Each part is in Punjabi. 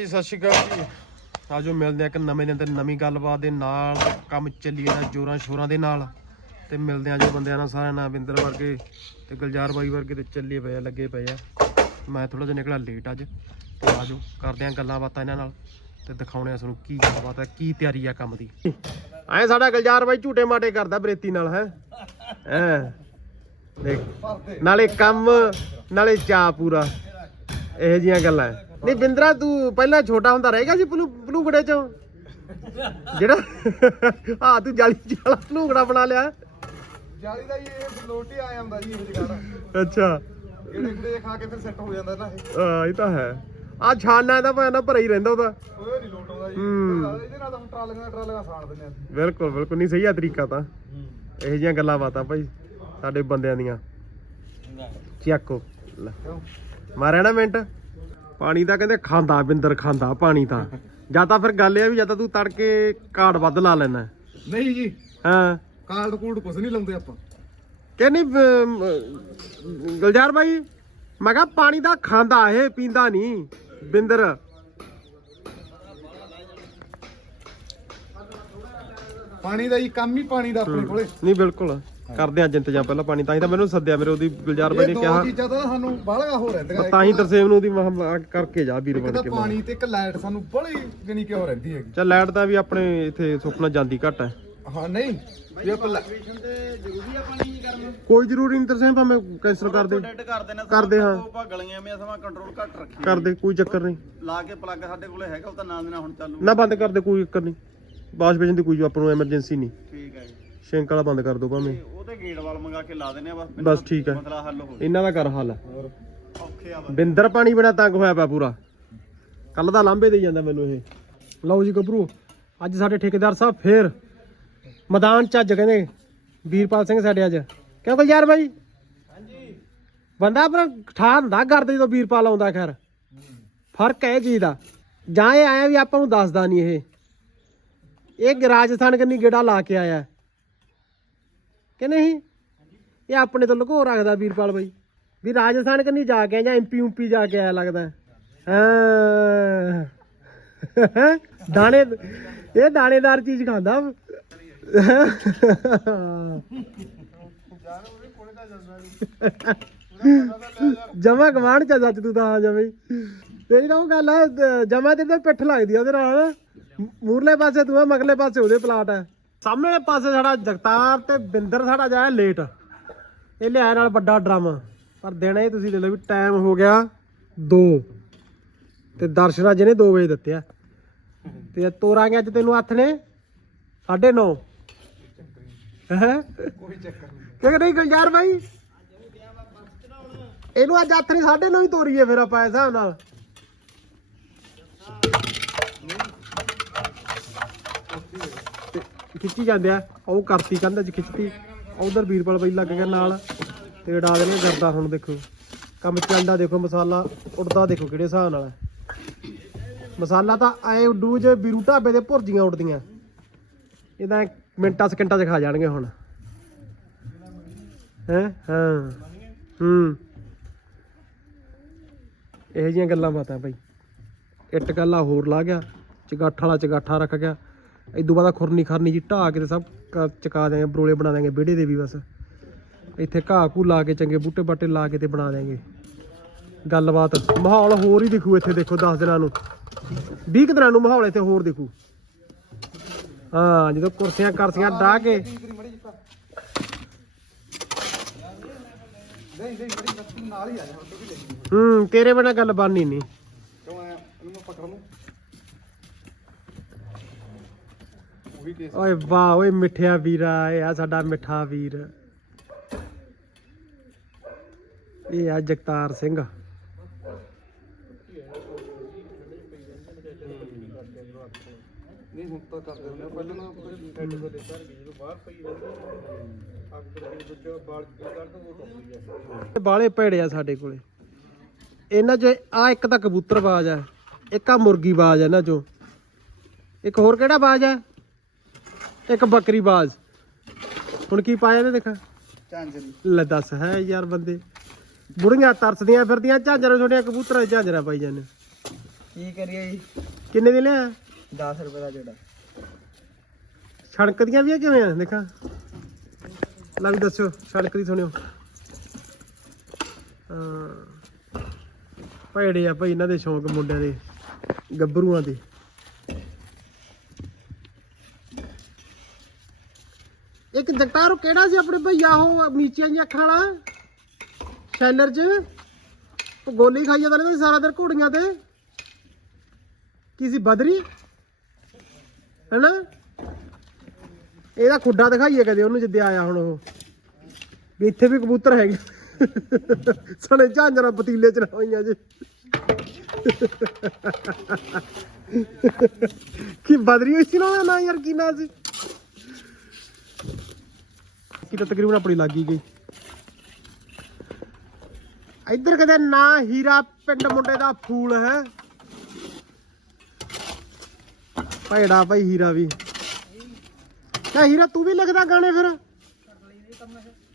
ਜੀ, ਸਤਿ ਸ਼੍ਰੀ ਅਕਾਲ ਜੀ। ਆਜੋ ਮਿਲਦੇ ਆ ਇੱਕ ਨਵੇਂ ਦਿਨ ਤੇ ਨਵੀਂ ਗੱਲਬਾਤ ਦੇ ਨਾਲ, ਕੰਮ ਚੱਲੀ ਜਾਂਦਾ ਜੋਰਾਂ ਸ਼ੋਰਾਂ ਦੇ ਨਾਲ। ਤੇ ਮਿਲਦੇ ਆ ਜੋ ਬੰਦਿਆਂ ਨਾਲ ਸਾਰਿਆਂ ਨਾਲ, ਬਿੰਦਰ ਵਰਗੇ ਤੇ ਗੁਲਜ਼ਾਰ ਬਾਈ ਵਰਗੇ ਤੇ ਚੱਲੇ ਪਏ ਆ, ਲੱਗੇ ਪਏ ਆ। ਮੈਂ ਥੋੜਾ ਜਿਹਾ ਨਿਕਲਿਆ ਲੇਟ ਅੱਜ। ਤੇ ਆਜੋ ਕਰਦੇ ਆ ਗੱਲਾਂ ਬਾਤਾਂ ਇਹਨਾਂ ਨਾਲ ਤੇ ਦਿਖਾਉਣੇ ਆ ਤੁਹਾਨੂੰ ਕੀ ਗੱਲਬਾਤ ਹੈ, ਕੀ ਤਿਆਰੀ ਆ ਕੰਮ ਦੀ। ਐ ਸਾਡਾ ਗੁਲਜ਼ਾਰ ਬਾਈ ਝੂਟੇ ਮਾਟੇ ਕਰਦਾ ਬਰੇਤੀ ਨਾਲ, ਹੈ? ਹੈ? ਨਾਲੇ ਕੰਮ, ਨਾਲੇ ਚਾਹ ਪੂਰਾ। ਇਹੋ ਜੀਆਂ ਗੱਲਾਂ ਨਹੀਂ ਬਿੰਦਰਾ ਤੂੰ ਪਹਿਲਾਂ ਛੋਟਾ ਹੁੰਦਾ ਰਹੇਗਾ ਜੀ ਪਲੂ ਪਲੂਗੜੇ ਚੋਂ? ਜਿਹੜਾ ਆ ਤੂੰ ਜਾਲੀ ਜਾਲਾ ਪਲੂਗੜਾ ਬਣਾ ਲਿਆ। ਜਾਲੀ ਦਾ ਇਹ ਲੋਟ ਹੀ ਆ ਜਾਂਦਾ ਜੀ ਇਹ ਜਗਾੜਾ ਅੱਛਾ। ਜਿਹੜੇ ਜਿਹੜੇ ਖਾ ਕੇ ਫਿਰ ਸੈੱਟ ਹੋ ਜਾਂਦਾ ਨਾ ਇਹ। ਆ ਇਹ ਤਾਂ ਹੈ। ਆ ਛਾਨਾ ਇਹਦਾ ਭਾਵੇਂ ਨਾ ਭਰਾ ਹੀ ਰਹਿੰਦਾ ਉਹਦਾ। ਉਹ ਨਹੀਂ ਲੋਟ ਆਉਂਦਾ ਜੀ। ਹੂੰ। ਇਹਦੇ ਨਾਲ ਤਾਂ ਹੁਣ ਟਰਾਲੀਆਂ ਟਰਾਲੀਆਂ ਸਾੜ ਦਿੰਦੇ ਆ। ਅਸੀਂ ਬਿਲਕੁਲ ਬਿਲਕੁਲ। ਨਹੀਂ ਸਹੀ ਆ ਤਰੀਕਾ ਤਾਂ। ਇਹੋ ਜੀਆਂ ਗੱਲਾਂ ਬਾਤਾਂ ਭਾਈ ਸਾਡੇ ਬੰਦਿਆਂ ਦੀਆਂ। ਚੱਕੋ। ਮਾਰਿਆ ਨਾ ਮਿੰਟ। ਪਾਣੀ ਤਾਂ ਕਹਿੰਦੇ ਖਾਂਦਾ ਬਿੰਦਰ ਖਾਂਦਾ ਪਾਣੀ ਤਾਂ। ਜਾਂ ਤਾਂ ਫਿਰ ਗੱਲ ਇਹ ਆ ਵੀ ਜਾਂ ਤਾਂ ਤੂੰ ਤੜਕੇ ਕਾੜ ਵੱਧ ਲਾ ਲੈਣਾ। ਨਹੀਂ ਜੀ। ਹਾਂ। ਕਾਲਡ ਕੂਲਡ ਕੁਝ ਨਹੀਂ ਲਾਉਂਦੇ ਆਪਾਂ। ਕਿ ਨਹੀਂ ਗੁਲਜ਼ਾਰ ਭਾਈ ਮੈਂ ਕਿਹਾ ਪਾਣੀ ਦਾ ਖਾਂਦਾ ਇਹ ਪੀਂਦਾ ਨਹੀਂ ਬਿੰਦਰ। ਪਾਣੀ ਦਾ ਹੀ ਕੰਮ ਹੀ ਪਾਣੀ ਦਾ ਆਪਣੇ ਕੋਲੇ। ਨਹੀਂ ਬਿਲਕੁਲ। ਕਰਦੇ ਆ ਅੱਜ ਇੰਤਜ਼ਾਮ ਪਹਿਲਾਂ ਪਾਣੀ ਤਾਂ ਹੀ ਤਾਂ ਮੈਨੂੰ ਸੱਦਿਆ ਮੇਰੇ ਉਹਦੀ ਗੁਲਜ਼ਾਰ ਇਹ ਨੇ ਦੋ ਕਿਹਾ ਚੀਜ਼ਾਂ ਤਾਂ ਸਾਨੂੰ ਬਾਹਲੀਆਂ ਹੋ ਰਹਿੰਦੀਆਂ ਤਾਂ ਹੀ ਤਰਸੇਮ ਨੂੰ ਉਹਦੀ ਮੈਂ ਕਿਹਾ ਕਰਕੇ ਜਾ ਵੀਰ ਇੱਕ ਬਣ ਤਾਂ ਕੇ ਪਾਣੀ ਤੇ ਇੱਕ ਲਾਈਟ ਸਾਨੂੰ ਬੜੀ ਗਣੀ ਕਿਉਂ ਰਹਿੰਦੀ ਹੈਗੀ। ਚੱਲ ਲਾਈਟ ਤਾਂ ਵੀ ਆਪਣੇ ਇੱਥੇ ਸੁੱਕਣਾ ਜਾਂਦੀ ਘੱਟ ਹੈ। ਹਾਂ ਨਹੀਂ ਜੇ ਆਪਾਂ ਲਾ- ਕੋਈ ਜ਼ਰੂਰੀ ਨਹੀਂ ਤਰਸੇਮ ਭਾਵੇਂ ਕੈਂਸਲ ਕਰ ਦੇ ਡੈਡ ਕਰਦੇ ਕਰਦੇ ਹਾਂ। ਆਪਾਂ ਗਲੀਆਂ ਵਿੱਚ ਸਮਾਂ ਕੰਟਰੋਲ ਘੱਟ ਰੱਖੀ ਕਰ ਦੇ ਕੋਈ ਚੱਕਰ ਨਹੀਂ। ਲਾ ਕੇ ਪਲੱਗ ਸਾਡੇ ਕੋਲੇ ਹੈਗਾ ਉਹ ਤਾਂ ਨਾਲ ਦੀ ਨਾਲ ਹੁਣ ਚਾਲੂ। ਨਾ ਬੰਦ ਕਰ ਦੇ ਕੋਈ ਚੱਕਰ ਨਹੀਂ। ਬਾਸ਼ ਵੇਚਣ ਦੀ ਕੋਈ ਆਪਾਂ ਨੂੰ ਐਮਰਜੈਂਸੀ ਨਹੀਂ। ਠੀਕ ਹੈ ਜੀ। ਸ਼ਿੰਕ ਵਾਲਾ ਬੰਦ ਕਰ ਦੋ ਭਾਵੇਂ। ਤੇ ਉਹਦੇ ਗੇਟ ਵਾਲ ਮੰਗਾ ਕੇ ਲਾ ਦਿੰਦੇ ਆ ਬਸ ਬਸ ਠੀਕ ਹੈ ਮਸਲਾ ਹੱਲ ਹੋ ਇਹਨਾਂ ਦਾ ਕਰ ਹਾਲ। ਔਖੇ ਆ ਬਿੰਦਰ ਪਾਣੀ ਬਿਨਾ ਤੰਗ ਹੋਇਆ ਪਿਆ ਪੂਰਾ। ਕੱਲ ਦਾ ਲਾਂਬੇ ਦੇਈ ਜਾਂਦਾ ਮੈਨੂੰ ਇਹ। ਲਓ ਜੀ ਗੱਭਰੂ ਅੱਜ ਸਾਡੇ ਠੇਕੇਦਾਰ ਸਾਹਿਬ ਫੇਰ ਮੈਦਾਨ ਚ ਅੱਜ ਕਹਿੰਦੇ ਵੀਰਪਾਲ ਸਿੰਘ ਸਾਡੇ ਅੱਜ। ਕਿਉਂ ਗੁਲਜ਼ਾਰ ਬਾਈ? ਹਾਂਜੀ। ਬੰਦਾ ਆਪਣਾ ਠਾ ਹੁੰਦਾ ਕਰਦੇ ਜਦੋਂ ਵੀਰਪਾਲ ਆਉਂਦਾ ਖੈਰ। ਫ਼ਰਕ ਹੈ ਇਹ ਚੀਜ਼ ਦਾ। ਜਾਂ ਇਹ ਆਇਆ ਵੀ ਆਪਾਂ ਨੂੰ ਦੱਸਦਾ ਨਹੀਂ ਇਹ। ਇਹ ਰਾਜਸਥਾਨ ਕੰਨੀ ਗੇੜਾ ਲਾ ਕੇ ਆਇਆ। ਕਿ ਨਹੀਂ? ਇਹ ਆਪਣੇ ਤੋਂ ਲੁਕੋ ਰੱਖਦਾ ਵੀਰਪਾਲ ਬਾਈ। ਵੀ ਰਾਜਸਥਾਨ ਕੰਨੀ ਜਾ ਕੇ ਜਾਂ ਐਮਪੀ ਉਂਪੀ ਜਾ ਕੇ ਆਇਆ ਲੱਗਦਾ। ਹਾਂ? ਦਾਣੇ, ਇਹ ਦਾਣੇਦਾਰ ਚੀਜ਼ ਖਾਂਦਾ। ਜਮਾ ਕਮਾਣ ਚ ਸੱਚ ਤੂੰ ਤਾਂ ਆ ਤੇਰੀ ਤਾਂ ਉਹ ਗੱਲ ਆ, ਜਮਾ ਤੇ ਪਿੱਠ ਲੱਗਦੀ ਉਹਦੇ ਨਾਲ। ਮੂਰਲੇ ਪਾਸੇ ਤੂੰ ਆ ਮਗਲੇ ਪਾਸੇ ਉਹਦੇ ਪਲਾਟ ਆ। ਸਾਹਮਣੇ ਪਾਸੇ ਸਾਡਾ ਜਗਤਾਰ ਤੇ ਬਿੰਦਰ ਸਾਡਾ ਜਾਇਆ ਲੇਟ ਇਹ ਲਿਆਇਆ ਨਾਲ ਵੱਡਾ ਡਰਮ ਪਰ ਦੇਣਾ ਇਹ ਤੁਸੀਂ ਦੇ ਲਓ ਵੀ ਟਾਈਮ ਹੋ ਗਿਆ 2 ਤੇ ਦਰਸ਼ਨਾ ਜਿਹਨੇ 2 ਵਜੇ ਦਿੱਤੇ ਆ। ਤੇ ਤੋਰਾਂਗੇ ਅੱਜ ਤੈਨੂੰ ਹੱਥ ਨੇ। 9:30 ਹੈ? ਕੋਈ ਚੱਕਰ ਨਹੀਂ। ਕਿ ਨਹੀਂ ਗੁਲਜ਼ਾਰ ਭਾਈ ਇਹਨੂੰ ਅੱਜ ਹੱਥ ਨੇ 9:30 ਹੀ ਤੋਰੀਏ ਫਿਰ ਆਪਾਂ ਇਸ ਹਿਸਾਬ ਨਾਲ ਤੇ ਖਿੱਚੀ ਜਾਂਦੇ ਆ। ਉਹ ਕਰਤੀ ਕੰਧ ਚ ਖਿੱਚਤੀ। ਉਧਰ ਵੀਰਪਾਲ ਬਾਈ ਲੱਗ ਗਿਆ ਨਾਲ ਤੇ ਉਡਾ ਦੇਣੇ ਕਰਦਾ ਹੁਣ ਦੇਖੋ। ਕੰਮ ਚੱਲਦਾ ਦੇਖੋ ਮਸਾਲਾ, ਉੱਡਦਾ ਦੇਖੋ ਕਿਹੜੇ ਹਿਸਾਬ ਨਾਲ ਮਸਾਲਾ ਤਾਂ ਐ ਉੱਡੂ ਜੇ ਵੀਰੂ ਢਾਬੇ ਦੇ ਭੁਰਜੀਆਂ ਉੱਡਦੀਆਂ। ਇਹਦਾ ਮਿੰਟਾਂ ਸਕਿੰਟਾਂ ਚ ਖਾ ਜਾਣਗੇ ਹੁਣ। ਹੈ? ਹਾਂ। ਹੂੰ। ਇਹੋ ਜਿਹੀਆਂ ਗੱਲਾਂ ਬਾਤਾਂ ਭਾਈ ਇੱਟ ਕੱਲਾ ਹੋਰ ਲਾ ਗਿਆ, ਚਗਾਠਾ ਵਾਲਾ ਚਗਾਠਾ ਰੱਖ ਗਿਆ। ਇਦੋਂ ਬਾਅਦ ਖੁਰਨੀ ਖਰਨੀ ਜੀ ਢਾਹ ਕੇ ਤੇ ਸਭ ਕ- ਚਕਾ ਦਿਆਂਗੇ, ਬਰੋਲੇ ਬਣਾ ਦਿਆਂਗੇ ਵਿਹੜੇ ਦੇ ਵੀ ਬਸ। ਇੱਥੇ ਘਾਹ ਘੂ ਲਾ ਕੇ, ਚੰਗੇ ਬੂਟੇ ਬਾਟੇ ਲਾ ਕੇ ਤੇ ਬਣਾ ਦਿਆਂਗੇ। ਗੱਲਬਾਤ, ਮਾਹੌਲ ਹੋਰ ਹੀ ਦਿਖੂ ਇੱਥੇ, ਦੇਖੋ 10 ਦਿਨਾਂ ਨੂੰ। 20 ਕੁ ਦਿਨਾਂ ਨੂੰ ਮਾਹੌਲ ਇੱਥੇ ਹੋਰ ਦਿਖੂ। ਹਾਂ, ਜਦੋਂ ਕੁਰਸੀਆਂ ਕਰਸੀਆਂ ਡਾਹ ਕੇ। ਨਹੀਂ ਨਹੀਂ ਬੜੀ ਨਾਲ ਹੀ ਆ ਜਾ ਹੁਣ ਤੂੰ ਵੀ ਦੇਖੀ ਹੂੰ ਤੇਰੇ ਬਿਨਾ ਗੱਲ ਬਣਨੀ ਨਹੀਂ। ਕਿਉਂ ਆਇਆ ਇਹਨੂੰ ਮੈਂ ਪਕੜ ਲੂੰ ਓਏ ਵਾਹ ਓਏ ਮਿੱਠਿਆ ਵੀਰਾ ਇਹ ਆ ਸਾਡਾ ਮਿੱਠਾ ਵੀਰ। ਇਹ ਆ ਜਗਤਾਰ ਸਿੰਘ। ਨਹੀਂ ਹੁਣ ਤਾਂ ਕਰਦੇ ਹੁੰਦੇ ਆ। ਪਹਿਲਾਂ ਨਾ ਟੈਟੂ ਦੇ ਦੇਖਿਆ ਜਦੋਂ ਬਾਹਰ ਪਈ ਰਹਿੰਦੀ ਅੱਗ ਤੇ ਦੂਜਾ ਬਾਲ ਕੱਢ ਦੋ ਉਹ ਟੁੱਟ ਗਿਆ ਇਹ ਬਾਲੇ ਭੇੜੇ ਆ ਸਾਡੇ ਕੋਲੇ। ਇਹਨਾਂ 'ਚ ਆ ਇੱਕ ਤਾਂ ਕਬੂਤਰ ਬਾਜ ਆ ਇੱਕ ਆ ਮੁਰਗੀ ਬਾਜ ਆ ਇਹਨਾਂ 'ਚੋਂ। ਇੱਕ ਹੋਰ ਕਿਹੜਾ ਬਾਜ ਆ? ਇੱਕ ਬੱਕਰੀ ਬਾਜ ਹੁਣ ਕੀ ਪਾਇਆ ਨੇ ਦੇਖਾ? ਚਾਂਜਰੀ ਲੈ ਦੱਸ ਹੈ ਯਾਰ ਬੰਦੇ। ਬੁੜੀਆਂ ਤਰਸਦੀਆਂ ਫਿਰਦੀਆਂ ਝਾਂਜਰਾਂ ਛੋਟੀਆਂ ਕਬੂਤਰਾਂ ਝਾਂਜਰਾਂ ਪਾਈ ਜਾਂਦੇ। ਕੀ ਕਰੀਏ ਜੀ? ਕਿੰਨੇ ਦੇ ਲਿਆ? 10 ਰੁਪਏ ਦਾ ਜਿਹੜਾ ਸੜਕ ਦੀਆਂ ਵੀ ਆ ਕਿਵੇਂ ਆ? ਦੇਖਾਂ। ਲੈ ਵੀ ਦੱਸਿਓ ਸੜਕ ਦੀ ਸੁਣਿਓ। ਭੈੜੇ ਆ ਭਾਈ ਇਹਨਾਂ ਦੇ ਸ਼ੌਂਕ ਮੁੰਡਿਆਂ ਦੇ ਗੱਭਰੂਆਂ ਦੇ ਇੱਕ ਜਗਤਾਰ, ਉਹ ਕਿਹੜਾ ਸੀ ਆਪਣੇ ਭਈਆ ਉਹ ਮੀਚੀਆਂ ਜੀ ਅੱਖਾਂ ਵਾਲਾ? ਸ਼ੈਲਰ 'ਚ? ਉਹ ਗੋਲੀ ਖਾਈ ਜਾਂਦਾ ਰਹਿੰਦਾ ਸੀ ਸਾਰਾ ਦਿਨ ਘੋੜੀਆਂ ਤੇ। ਕੀ ਸੀ, ਬਦਰੀ? ਹੈਨਾ? ਇਹਦਾ ਖੁੱਡਾ ਦਿਖਾਈਏ ਕਦੇ, ਉਹਨੂੰ ਜਿੱਦੇ ਆਇਆ ਹੁਣ ਉਹ। ਵੀ ਇੱਥੇ ਵੀ ਕਬੂਤਰ ਹੈਗੇ। ਸਣੇ ਝਾਂਜਰਾਂ ਪਤੀਲੇ ਚ ਨਾ ਹੋਈਆਂ ਜੀ। ਕੀ ਬਦਰੀ ਹੋਈ ਸੀ ਨਾ ਉਹਦਾ ਯਾਰ, ਕੀ ਨਾਂ ਸੀ? ਕੀ ਤਾਂ ਤਕਰੀਬਨ ਆਪਣੀ ਲੱਗ ਹੀ ਗਈ। ਇੱਧਰ ਕਦੇ ਨਾ ਹੀਰਾ ਪਿੰਡ ਮੁੰਡੇ ਦਾ ਫੂਲ ਹੈ। ਭੈੜਾ ਭਾਈ ਹੀਰਾ ਵੀ। ਕਾ ਹੀਰਾ ਤੂੰ ਵੀ ਲਿਖਦਾ ਗਾਣੇ ਫਿਰ?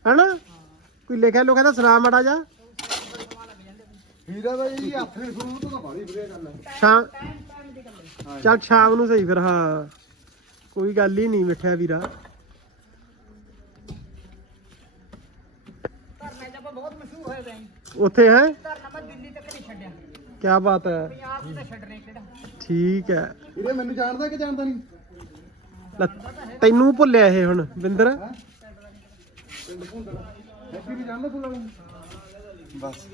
ਹਨਾ? ਕੋਈ ਲਿਖਿਆ ਲੋ ਕਹਿੰਦਾ ਸੁਣਾ ਮਾੜਾ ਜਾ ਹੀਰਾ ਦਾ ਜੀ ਹੱਥ ਨੇ ਤੋਂ ਤਾਂ ਬਾੜੀ ਵਧੀਆ ਗੱਲ ਹੈ ਸ਼ਾਮ ਚੱਲ ਸ਼ਾਮ ਨੂੰ ਸਹੀ ਫਿਰ ਹਾਂ। ਕੋਈ ਗੱਲ ਹੀ ਨਹੀਂ ਮਿੱਠਿਆ ਵੀਰਾ। ਧਰਨੇ ਜਬ ਬਹੁਤ ਮਸ਼ਹੂਰ ਹੋਏ ਪਏ ਉੱਥੇ ਹੈ? ਧਰਨਾ ਮੈਂ ਦਿੱਲੀ ਤੱਕ ਨਹੀਂ ਛੱਡਿਆ। ਕੀ ਬਾਤ ਹੈ। ਪੰਜਾਬ ਤਾਂ ਕਿਹੜਾ। ਠੀਕ ਹੈ। ਹੀਰੇ ਮੈਨੂੰ ਜਾਣਦਾ ਕਿ ਜਾਣਦਾ ਨਹੀਂ? ਲੈ, ਤੈਨੂੰ ਭੁੱਲਿਆ ਇਹ ਹੁਣ ਬਿੰਦਰ? ਪਿੰਡ ਭੁੰਦੜ ਹੈਪੀ ਵੀ ਜਾਣਦਾ ਫੁੱਲਾਂ ਨੂੰ ਬਸ।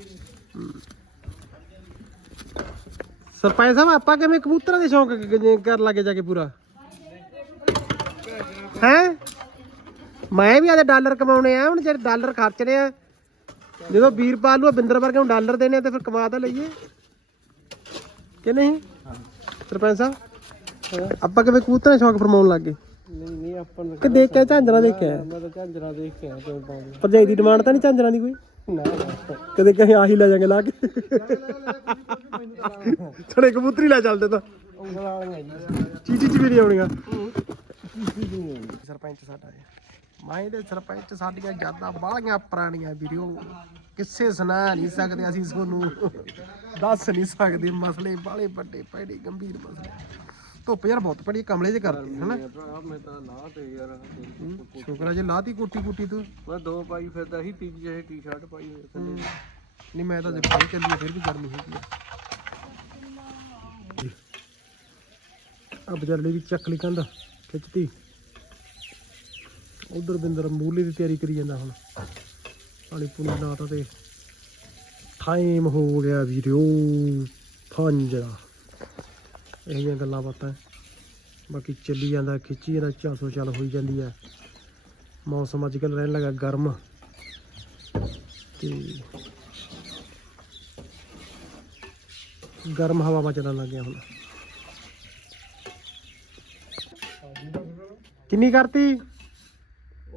ਸਰਪੰਚ ਸਾਹਿਬ ਆਪਾਂ ਕਿਵੇਂ ਕਬੂਤਰਾਂ ਦੇ ਸ਼ੌਂਕ ਕ- ਕ- ਕਰ ਲਾਗੇ ਜਾ ਕੇ ਪੂਰਾ? ਹੈ? ਮੈਂ ਵੀ ਆਦੇ ਡਾਲਰ ਕਮਾਉਣੇ ਆ ਹੁਣ ਜਿਹੜੇ ਡਾਲਰ ਖਰਚਣੇ ਆ ਜਦੋਂ ਵੀਰਪਾਲ ਨੂੰ ਬਿੰਦਰ ਵਰਗੇ ਨੂੰ ਡਾਲਰ ਦੇਣੇ ਆ ਤੇ ਫਿਰ ਕਮਾ ਤਾਂ ਲਈਏ। ਕਿ ਨਹੀਂ? ਸਰਪੰਚ ਸਾਹਿਬ? ਆਪਾਂ ਕਿਵੇਂ ਕਬੂਤਰਾਂ ਦੇ ਸ਼ੌਂਕ ਫਰਮਾਉਣ ਲੱਗ ਗਏ? ਨਹੀਂ ਨਹੀਂ ਆਪਾਂ ਕਿ ਦੇਖ ਕੇ ਝਾਂਜਰਾ ਦੇਖ ਕੇ ਆਇਆ ਮੈਂ ਤਾਂ ਝਾਂਜਰਾ ਦੇਖ ਕੇ ਆ ਕਿਉਂ ਪਾਉਂਦੇ ਭਰਜਾਈ ਦੀ ਡਿਮਾਂਡ ਤਾਂ ਨਹੀਂ ਝਾਂਜਰਾਂ ਦੀ ਕੋਈ? ਨਾ ਕਦੇ ਕਹੀਂ ਆਹੀ ਲੈ ਜਾਗੇ ਲਾ ਕੇ। ਛੜੇ ਕਬੂਤਰੀ ਲੈ ਚੱਲਦੇ ਤਾਂ। ਉਂਗਲਾਂ ਵਾਲੀਆਂ ਜੀ। ਚੀਚੀ ਚ ਵੀ ਨਹੀਂ ਆਉਣੀਆਂ। ਸਰਪੰਚ ਸਾਡਾ ਮਾਈ ਦੇ ਸਰਪੰਚ ਸਾਡੀਆਂ ਯਾਦਾਂ ਬਾਹਲੀਆਂ ਪੁਰਾਣੀਆਂ ਵੀਰੋ। ਕਿਸੇ ਸੁਣਾ ਨਹੀਂ ਸਕਦੇ ਅਸੀਂ ਤੁਹਾਨੂੰ। ਦੱਸ ਨਹੀਂ ਸਕਦੇ ਮਸਲੇ ਬਾਹਲੇ ਵੱਡੇ ਭੈੜੇ ਗੰਭੀਰ ਮਸਲੇ। ਧੁੱਪ ਯਾਰ ਬਹੁਤ ਪੜੀ ਕਮਲੇ ਜੇ ਕਰਦੀ ਹੈ ਨਾ ਭਰਾ ਮੈਂ ਤਾਂ ਲਾ ਤੇ ਯਾਰ। ਸ਼ੁਕਰ ਜੇ ਲਾਤੀ ਕੋਟੀ ਕੋਟੀ ਤੂੰ। ਮੈਂ ਦੋ ਪਾਈ ਫਿਰਦਾ ਸੀ ਤੀਜੀ ਜਿਹੇ ਟੀ-ਸ਼ਰਟ ਪਾਈ ਹੋਈ ਥੱਲੇ। ਨਹੀਂ ਮੈਂ ਤਾਂ ਜੇ ਪਾਈ ਚੱਲੀ ਫਿਰ ਵੀ ਗਰਮੀ ਹੈਗੀ ਆ। ਬਜਰਲੇ ਵੀ ਚੱਕ ਲਈ ਕੰਧ ਖਿੱਚਤੀ। ਉਧਰ ਬਿੰਦਰ ਮੂਲੀ ਦੀ ਤਿਆਰੀ ਕਰੀ ਜਾਂਦਾ ਹੁਣ। ਪਾਣੀ ਪੂਣੀ ਲਾਤਾ ਤੇ ਟਾਈਮ ਹੋ ਗਿਆ ਵੀਰੋ, ਪੰਜ ਦਾ। ਇਹ ਜਿਹੀਆਂ ਗੱਲਾਂ ਬਾਤਾਂ। ਬਾਕੀ ਚੱਲੀ ਜਾਂਦਾ, ਖਿੱਚੀ ਜਾਂਦਾ ਚਾਸੋ ਚੱਲ ਹੋਈ ਜਾਂਦੀ ਆ। ਮੌਸਮ ਅੱਜ ਕੱਲ੍ਹ ਰਹਿਣ ਲੱਗਾ ਗਰਮ। ਤੇ ਗਰਮ ਹਵਾਵਾਂ ਚੱਲਣ ਲੱਗ ਗਿਆ ਹੁਣ। ਕਿੰਨੀ ਕਰਤੀ?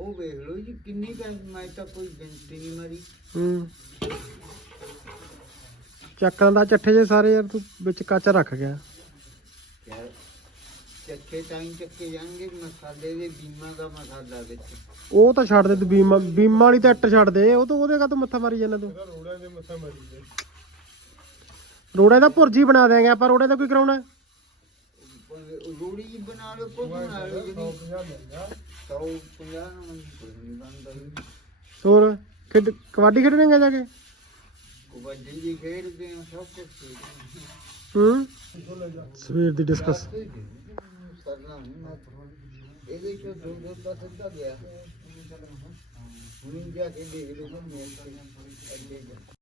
ਉਹ ਵੇਖ ਲਓ ਜੀ ਕਿੰਨੀ ਪੈਸੇ ਮੈਂ ਤਾਂ ਕੋਈ ਗਿਣਤੀ ਨਹੀਂ ਮਾਰੀ। ਹੂੰ। ਚੱਕਾਂ ਦਾ ਚੱਠੇ ਜੇ ਸਾਰੇ ਯਾਰ ਤੂੰ ਵਿੱਚ ਕੱਚ ਰੱਖ ਗਿਆ। ਯਾਰ ਚੱਕੇ ਟਾਈਮ ਚੱਕੇ ਜਾਣਗੇ ਮਸਾਲੇ ਦੇ ਬੀਮਾ ਦਾ ਮਸਾਲਾ ਵਿੱਚ। ਉਹ ਤਾਂ ਛੱਡ ਦੇ ਤੂੰ ਬੀਮਾ ਬੀਮਾ ਵਾਲੀ ਤਾਂ ਅੱਟ ਛੱਡ ਦੇ। ਉਹ ਤਾਂ ਉਹਦੇ ਕਾ ਤੂੰ ਮੱਥਾ ਮਾਰੀ ਜਾਂਦਾ ਤੂੰ? ਰੋੜਾ ਦੇ ਮੱਥਾ ਮਾਰੀ ਰੋੜੇ ਦਾ ਭੁਰਜੀ ਬਣਾ ਦੇਾਂਗੇ ਆਪਾਂ ਰੋੜੇ ਦਾ ਕੋਈ ਕਰਾਉਣਾ? ਰੋੜੀ ਜੀ ਬਣਾ ਲਓ ਕੋ ਬਣਾ ਲਓ ਜਿਹੜੀ। 150 ਨੂੰ ਕੋਈ ਨਹੀਂ ਬਣਦਾ। ਹੋਰ ਖੇਡ ਕਬੱਡੀ ਖੇਡਣਗੇ ਜਾ ਕੇ? ਕਬੱਡੀ ਜੀ ਖੇਡਦੇ ਆ ਸਭ ਕੁਝ ਹੂੰ? ਸਵੇਰ ਦੀ ਡਿਸਕਸ ਕਰਨਾ ਇਹਦੇ ਚੋਂ ਦੋ ਦੋ ਤਾਂ ਸਿੱਧਾ ਗਿਆ। ਹੁਣ ਜਾ ਕੇ ਦੇਖ ਲਓ ਅੱਗੇ ਜਾ